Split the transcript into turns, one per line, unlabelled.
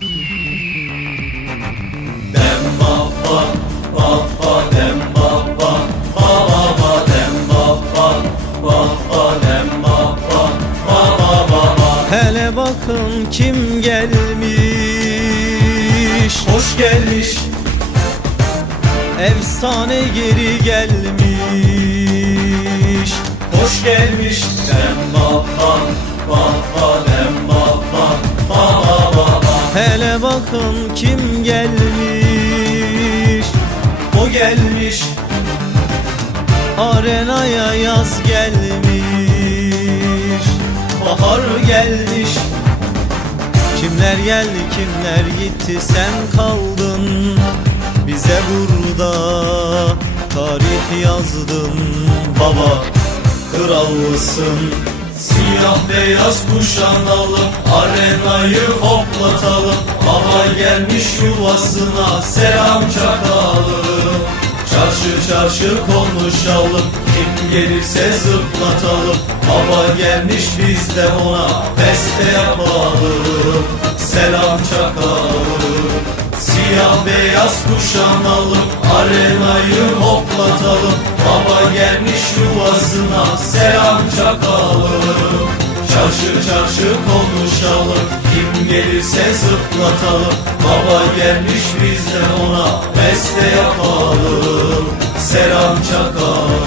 Dem baba baba dem baba baba dem baba baba dem baba baba baba
Hele bakın kim gelmiş.
Hoş gelmiş.
Efsane geri gelmiş.
Hoş gelmiş. Dem baba baba dem
bakın kim gelmiş?
O gelmiş.
Arenaya yaz gelmiş.
Bahar gelmiş.
Kimler geldi kimler gitti sen kaldın. Bize burada tarih yazdın.
Baba krallısın Siyah beyaz kuşanalım Arenayı hoplatalım. Baba gelmiş yuvasına Selam çakalım Çarşı çarşı konuşalım Kim gelirse zıplatalım. Baba gelmiş biz de ona Beste yapalım. Selam çakalım Siyah beyaz kuşanalım Arenayı hoplatalım. Baba gelmiş yuvasına Selam çakalım Çarşı çarşı konuşalım. Kim gelirse zıplatalım. Baba gelmiş biz de ona Beste yapalım. Selam çakalım